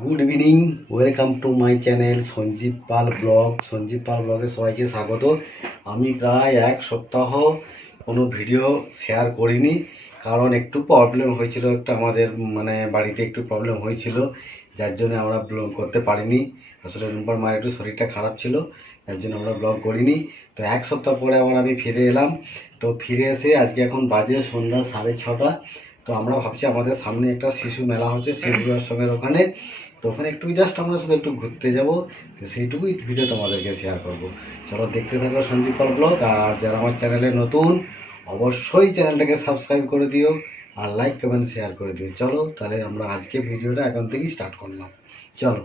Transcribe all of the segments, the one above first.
Good evening welcome to my channel Sanjeev Pal blog Sanjeev Pal ব্লগে সবাইকে স্বাগত। আমি প্রায় এক সপ্তাহ কোনো ভিডিও শেয়ার করিনি, কারণ একটু প্রবলেম হয়েছিল একটা আমাদের মানে বাড়িতে একটু প্রবলেম হয়েছিল, যার জন্য আমরা ব্লগ করতে পারিনি। আসলে রুম্পার মায়ের একটু শরীরটা খারাপ ছিল, যার জন্য আমরা ব্লগ করিনি। তো এক সপ্তাহ পরে আবার আমি ফিরে এলাম। তো ফিরে এসে আজকে এখন বাজে সন্ধ্যা সাড়ে ছটা। তো আমরা ভাবছি আমাদের সামনে একটা শিশু মেলা হচ্ছে শিশু আশ্রমের ওখানে। তো ওখানে একটু জাস্ট আমরা শুধু একটু ঘুরতে যাব। সেইটুকুই ভিডিও তোমাদেরকে শেয়ার করব। চলো দেখতে থাকো সঞ্জীব পাল ব্লগ আর যারা আমার চ্যানেলে নতুন, অবশ্যই চ্যানেলটাকে সাবস্ক্রাইব করে দিও, আর লাইক কমেন্ট শেয়ার করে দিও। চলো তাহলে আমরা আজকে ভিডিওটা এখন থেকেই স্টার্ট করলাম। চলো।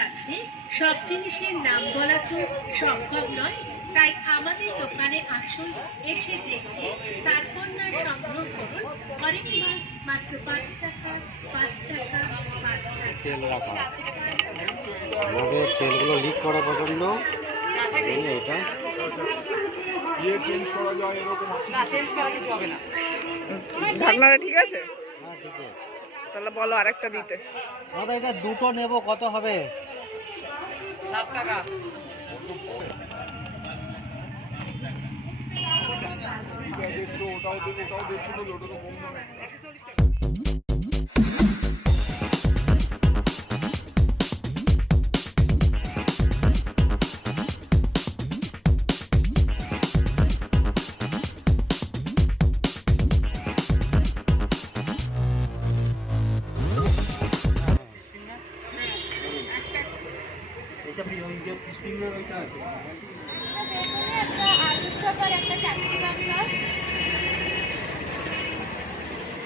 আছে সব জিনিসের নাম বলা তো সম্ভব নয় তাই আমাদের দোকানে আসুন এসে দেখে তারপর না সংগ্রহ করুন। অনেক মাল মাত্র পাঁচ টাকা পাঁচ টাকা পাঁচ টাকা। আমাদের তেলগুলো লিক করা পছন্দ এটা ঢাকনাটা ঠিক আছে? হ্যাঁ ঠিক আছে। তাহলে বলো আরেকটা দিতে। দাদা এটা দুটো নেব কত হবে? ওটাও দেবো ওটাও দেড়শো বলে ওটা তো কম দামে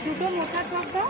দুটো মোটা চপ দাও